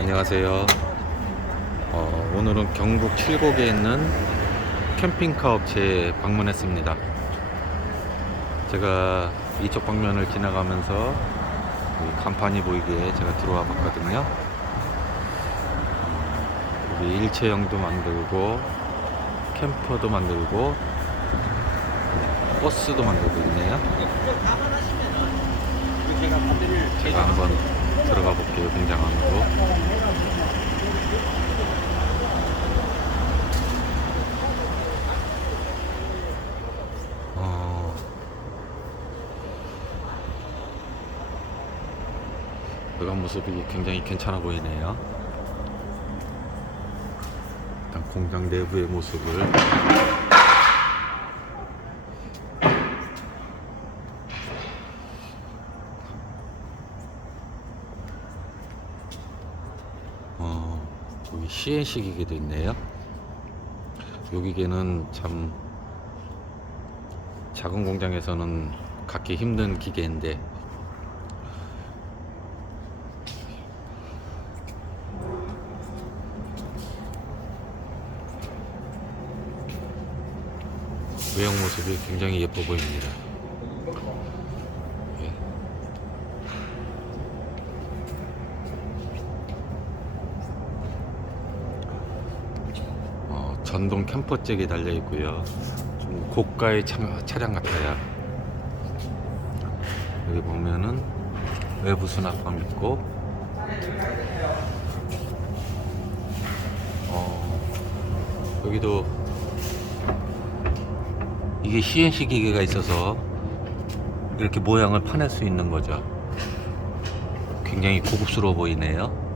안녕하세요. 어, 오늘은 경북 칠곡에 있는 캠핑카 업체에 방문했습니다. 제가 이쪽 방면을 지나가면서 이 간판이 보이게 제가 들어와 봤거든요. 음, 여기 일체형도 만들고 캠퍼도 만들고 버스도 만들고 있네요. 제가 한번 들어가 볼게요 공장 안으로 어... 외관 모습이 굉장히 괜찮아 보이네요. 일단 공장 내부의 모습을 CNC 기계도 있네요. 요 기계는 참 작은 공장에서는 갖기 힘든 기계인데 외형 모습이 굉장히 예뻐 보입니다. 전동 캠퍼잭이 달려 있고요. 좀 고가의 차, 차량 같아요. 여기 보면은 외부 수납함 있고, 어, 여기도 이게 CNC 기계가 있어서 이렇게 모양을 파낼 수 있는 거죠. 굉장히 고급스러워 보이네요.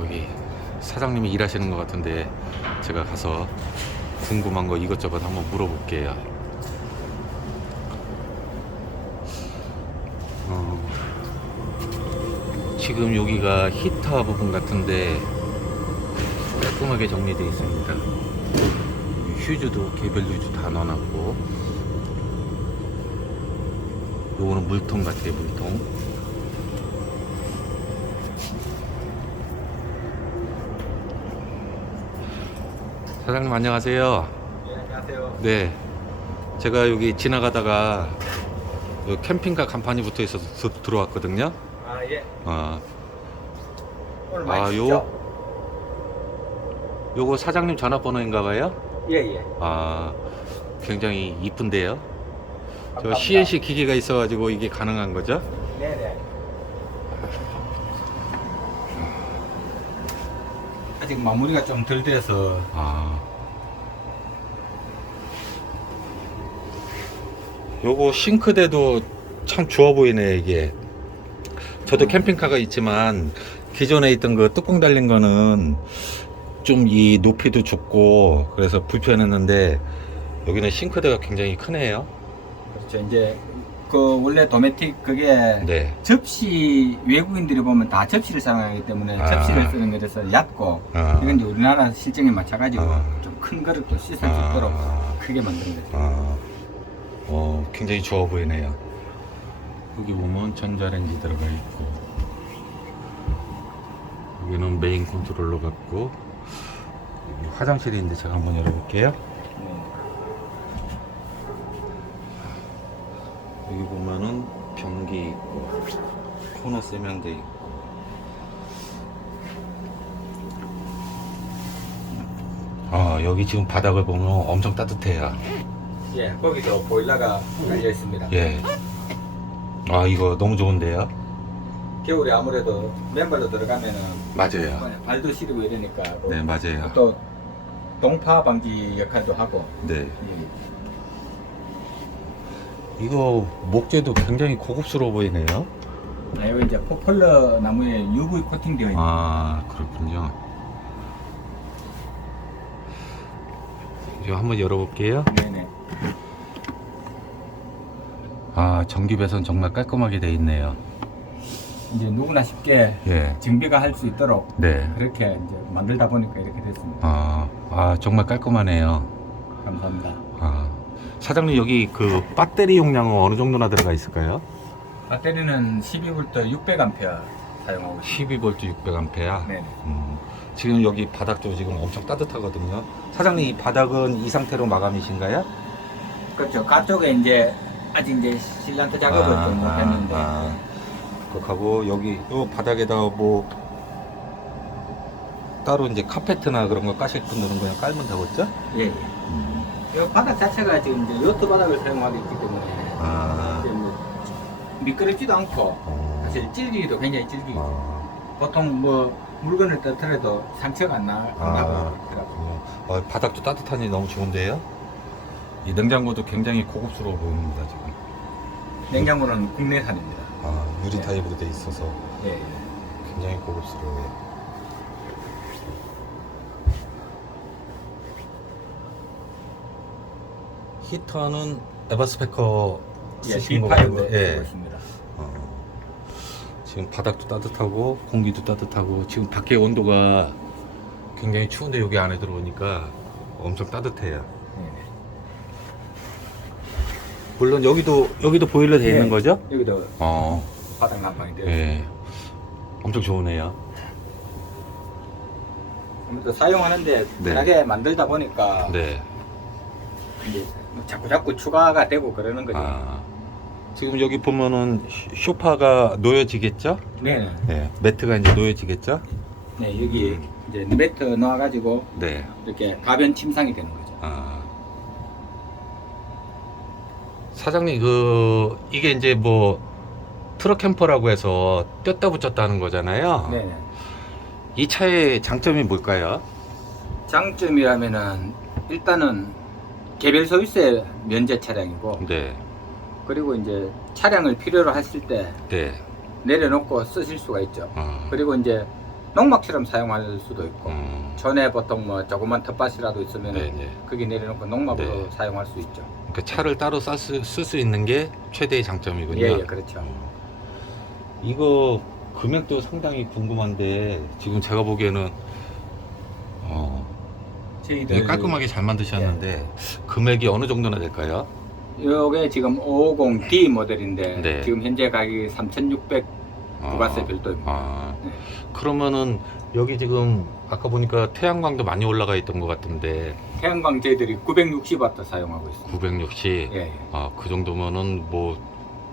저기 사장님이 일하시는 것 같은데 제가 가서 궁금한 거 이것저것 한번 물어볼게요. 어, 지금 여기가 히터 부분 같은데 깔끔하게 정리되어 있습니다. 휴즈도 개별 휴즈 다 넣어놨고 요거는 물통 같아요 물통 사장님 안녕하세요 예, 안녕하세요. 네 제가 여기 지나가다가 요 캠핑카 간판이 붙어 있어서 드- 들어왔거든요 아, 예. 어, 오늘 아, 많이 요- 요 요거 사장님 전화번호인가 봐요 예, 예. 아 굉장히 이쁜데요 저 감사합니다. CNC 기계가 있어가지고 이게 가능한 거죠 네, 네. 아직 마무리가 좀 덜 돼서 아. 요거 싱크대도 참 좋아 보이네 이게. 저도 캠핑카가 있지만 기존에 있던 그 뚜껑 달린 거는 좀 이 높이도 좁고 그래서 불편했는데 여기는 싱크대가 굉장히 크네요. 그렇죠. 이제 그 원래 도메틱 그게 네. 접시 외국인들이 보면 다 접시를 사용하기 때문에 아. 접시를 쓰는 거라서 얕고 아. 이건 이제 우리나라 실정에 맞춰가지고 아. 좀 큰 그릇도 씻을 수 있도록 아. 크게 만든 거죠. 아, 어, 굉장히 좋아 보이네요. 여기 보면 전자레인지 들어가 있고, 여기는 메인 컨트롤러 같고, 여기 화장실인데 제가 한번 열어볼게요. 여기 보면은 변기 있고, 코너 세면대 있고. 아, 여기 지금 바닥을 보면 엄청 따뜻해요. 예, 거기도 보일러가 깔려 있습니다. 예. 아, 이거 너무 좋은데요? 겨울에 아무래도 맨발로 들어가면은 맞아요. 발도 시리고 이러니까 또 네, 맞아요. 또 동파 방지 역할도 하고 네. 예. 이거 목재도 굉장히 고급스러워 보이네요. 아, 여기 이제 포폴러 나무에 UV 코팅 되어 있는 아, 그렇군요. 이거 한번 열어볼게요. 네네. 아, 전기 배선 정말 깔끔하게 돼 있네요. 이제 누구나 쉽게 예. 정비가 할 수 있도록 네. 그렇게 이제 만들다 보니까 이렇게 됐습니다. 아, 아 정말 깔끔하네요. 감사합니다. 아, 사장님 여기 그 배터리 용량은 어느 정도나 들어가 있을까요? 배터리는 12V 600A 사용하고 있습니다. 12V 600A. 네. 음, 지금 여기 바닥도 지금 엄청 따뜻하거든요. 사장님 이 바닥은 이 상태로 마감이신가요? 그렇죠. 가쪽에 이제 아직 이제 실란트 작업을 좀 못했는데 아, 그하고 여기 요 바닥에다가 뭐 따로 이제 카페트나 그런 거 까실 분들은 그냥 깔면 되겠죠? 예, 예. 음. 이 바닥 자체가 지금 이제 요트 바닥을 사용하고 있기 때문에 아, 이제 뭐 미끄럽지도 않고 어, 사실 찔기도 굉장히 찔기죠. 아, 보통 뭐 물건을 떠더라도 상처가 안 나간다고 아, 하더라고요. 그렇군요. 어, 바닥도 따뜻하니 너무 좋은데요? 이 냉장고도 굉장히 고급스러워 보입니다, 지금. 냉장고는 국내산입니다. 아, 유리 네. 타입으로 돼 있어서 예, 예. 굉장히 고급스러워요. 히터는 에바스페커 예, 쓰신 것 D5 같은데, 예. 있습니다. 어, 지금 바닥도 따뜻하고 공기도 따뜻하고 지금 밖에 온도가 굉장히 추운데 여기 안에 들어오니까 엄청 따뜻해요. 네, 네. 물론 여기도 여기도 보일러 돼 있는 네. 거죠? 여기도 어, 바닥 난방이 되어 예, 엄청 좋으네요. 아무래도 사용하는데 네. 편하게 만들다 보니까 네. 이제 뭐 자꾸 자꾸 추가가 되고 그러는 거죠. 아, 지금 여기 보면은 쇼- 쇼파가 놓여지겠죠? 네, 네. 매트가 이제 놓여지겠죠? 네 여기 이제 매트 놓아가지고 네. 이렇게 가변 침상이 되는 거죠. 아. 사장님 그 이게 이제 뭐 트럭 캠퍼라고 해서 뗐다 붙였다 하는 거잖아요. 네, 네. 이 차의 장점이 뭘까요? 장점이라면은 일단은 개별 소유세 면제 차량이고 네. 그리고 이제 차량을 필요로 하실 때 네. 내려놓고 쓰실 수가 있죠. 어. 그리고 이제 농막처럼 사용할 수도 있고 음. 전에 보통 뭐 조그만 텃밭이라도 있으면 네, 네. 거기 내려놓고 농막으로 네. 사용할 수 있죠. 그러니까 차를 따로 쓸 수 있는 게 최대의 장점이군요. 예, 예, 그렇죠. 이거 금액도 상당히 궁금한데 지금 제가 보기에는 어, 저희들 되게 깔끔하게 잘 만드셨는데 금액이 어느 정도나 될까요? 요게 지금 550D 모델인데 네. 지금 현재 가격이 3,600 부가세 아, 별도입니다. 아, 네. 그러면은 여기 지금 아까 보니까 태양광도 많이 올라가 있던 것 같은데 태양광 저희들이 960W 사용하고 있습니다. 960. 예, 예. 아, 그 정도면은 뭐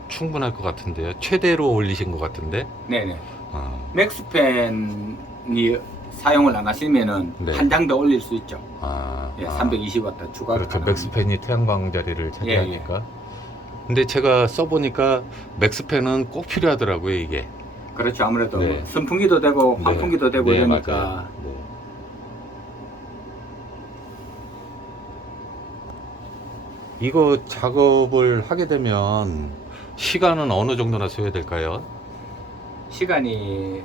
충분할 것 같은데요. 최대로 올리신 것 같은데. 네네. 아, 맥스팬이 사용을 안 하시면은 네. 한 장 더 올릴 수 있죠. 아, 예, 아. 320W 추가로 그렇죠. 맥스팬이 태양광 자리를 예, 차지하니까. 근데 제가 써보니까 맥스팬은 꼭 필요하더라고요, 이게. 그렇죠. 아무래도 네. 선풍기도 되고 환풍기도 되고 네, 이러니까. 네. 이거 작업을 하게 되면 시간은 어느 정도나 소요될까요? 시간이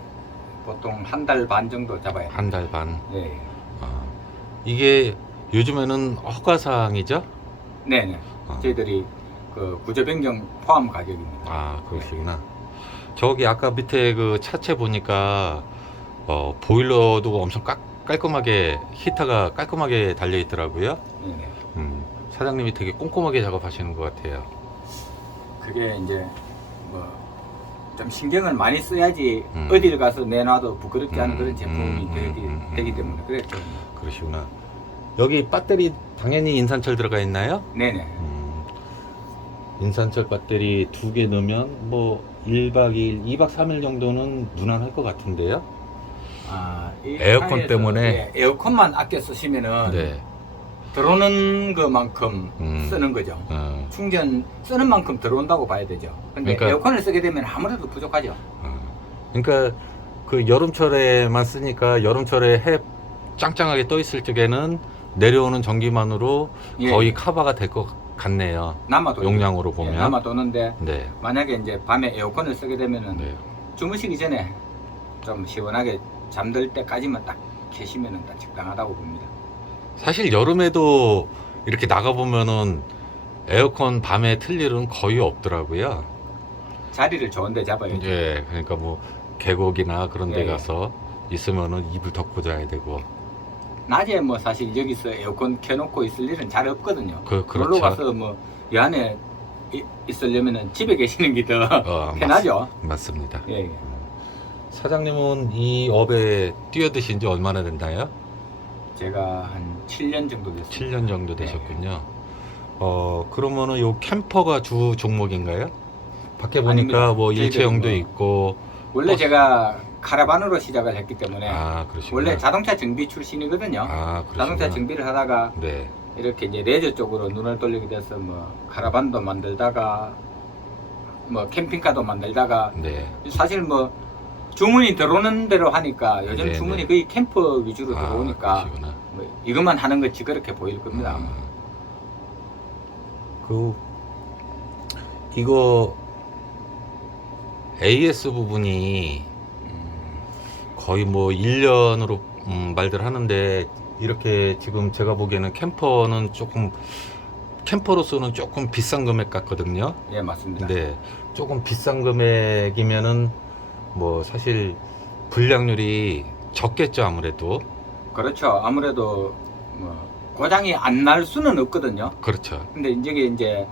보통 한 달 반 정도 잡아야 돼요. 한 달 반. 네. 아, 이게 요즘에는 허가 사항이죠? 네 네. 아, 저희들이 그 구조 변경 포함 가격입니다. 아 그러시구나. 저기 아까 밑에 그 차체 보니까 어, 보일러도 엄청 깔, 깔끔하게 히터가 깔끔하게 달려 있더라고요. 네 네. 음, 사장님이 되게 꼼꼼하게 작업하시는 것 같아요. 그게 이제 뭐 좀 신경을 많이 써야지 음. 어딜 가서 내놔도 부끄럽지 않은 음, 그런 제품이 음, 음, 되기, 음, 음. 되기 때문에 그랬죠. 그러시구나. 여기 배터리 당연히 인산철 들어가 있나요? 네네. 음, 인산철 배터리 두 개 넣으면 뭐 1박 2일, 2박 3일 정도는 무난할 것 같은데요? 아, 이 에어컨 차에서, 때문에? 예, 에어컨만 아껴 쓰시면은 네. 들어오는 것만큼 음. 쓰는 거죠. 어, 충전 쓰는 만큼 들어온다고 봐야 되죠. 근데 그러니까- 에어컨을 쓰게 되면 아무래도 부족하죠. 어. 그러니까 그 여름철에만 쓰니까 여름철에 해 짱짱하게 떠 있을 적에는 내려오는 전기만으로 예, 거의 커버가 될 것 같네요. 남아도 용량으로 보면. 남아 도는데 네. 만약에 이제 밤에 에어컨을 쓰게 되면은 네. 주무시기 전에 좀 시원하게 잠들 때까지만 딱 계시면은 딱 적당하다고 봅니다. 사실 여름에도 이렇게 나가 보면은 에어컨 밤에 틀 일은 거의 없더라고요. 자리를 좋은데 잡아야죠. 예, 그러니까 뭐 계곡이나 그런 데 예, 예. 가서 있으면은 이불 덮고 자야 되고. 낮에 뭐 사실 여기서 에어컨 켜놓고 있을 일은 잘 없거든요. 그 놀러 그렇죠. 가서 뭐이 안에 이- 있으려면은 집에 계시는 게 더 어, 편하죠. 맞, 맞습니다. 예, 예. 사장님은 이 업에 뛰어드신 지 얼마나 됐나요? 제가 한 7년 정도 됐어요. 7년 정도 되셨군요. 어 그러면은 요 캠퍼가 주 종목인가요? 밖에 보니까 아닙니다. 뭐 일체형도 저희들은 있고 원래 어. 제가 카라반으로 시작을 했기 때문에 아 그러시구나. 원래 자동차 정비 출신이거든요. 아 그러시구나. 자동차 정비를 하다가 네. 이렇게 이제 레저 쪽으로 눈을 돌리게 돼서 뭐 카라반도 만들다가 뭐 캠핑카도 만들다가 네. 사실 뭐 주문이 들어오는 대로 하니까 요즘 네, 주문이 네. 거의 캠퍼 위주로 아, 들어오니까 그러시구나. 뭐 이것만 하는 거지 그렇게 보일 겁니다. 아마. 아. 그 이거 AS 부분이 음, 거의 뭐 1년으로 음, 말들 하는데 이렇게 지금 제가 보기에는 캠퍼는 조금 캠퍼로서는 조금 비싼 금액 같거든요. 예 맞습니다. 근데 조금 비싼 금액이면은 뭐 사실 불량률이 적겠죠 아무래도 그렇죠. 아무래도 뭐 고장이 안 날 수는 없거든요. 그렇죠. 근데 이제 이제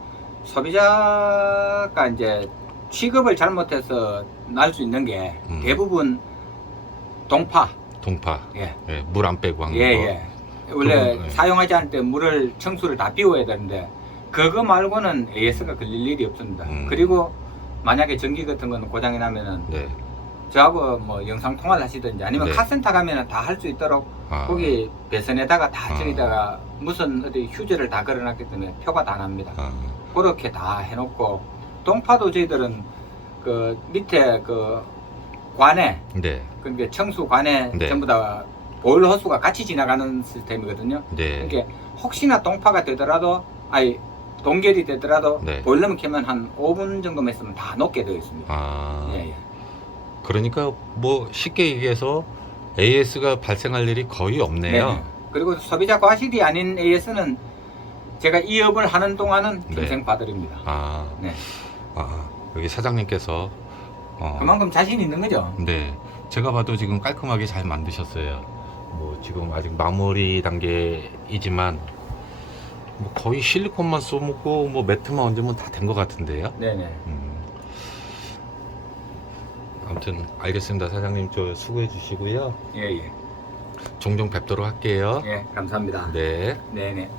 소비자가 이제 취급을 잘못해서 날 수 있는 게 음. 대부분 동파. 동파 예. 물안 빼고 하는 예, 거. 예. 원래 그건, 예. 사용하지 않을 때 물을 청수를 다 비워야 되는데 그거 말고는 AS가 걸릴 일이 없습니다. 음. 그리고 만약에 전기 같은 거는 고장이 나면은 네. 저하고 뭐 영상 통화를 하시든지 아니면 네. 카센터 가면은 다 할 수 있도록 아, 거기 배선에다가 다 아. 저기다가 무슨 어디 휴지를 다 걸어놨기 때문에 표가 다 납니다. 아, 그렇게 다 해놓고 동파도 저희들은 그 밑에 그 관에 네. 그러니까 청수 관에 네. 전부 다 보일러 호스가 같이 지나가는 시스템이거든요. 네. 이게 혹시나 동파가 되더라도 아니 동결이 되더라도 네. 보일러만 켜면 한 5분 정도만 있으면 다 녹게 되어 있습니다. 아. 예, 예. 그러니까 뭐 쉽게 얘기해서 AS가 발생할 일이 거의 없네요. 네네. 그리고 소비자 과실이 아닌 AS는 제가 이 업을 하는 동안은 네. 평생 받으립니다. 아, 네. 아, 여기 사장님께서 어, 그만큼 자신 있는 거죠. 네, 제가 봐도 지금 깔끔하게 잘 만드셨어요. 뭐 지금 아직 마무리 단계이지만 뭐 거의 실리콘만 쏘고 뭐 매트만 얹으면 다 된 것 같은데요. 네네. 음. 아무튼 알겠습니다, 사장님 저 수고해 주시고요. 예, 예. 종종 뵙도록 할게요. 예, 감사합니다. 네. 네네.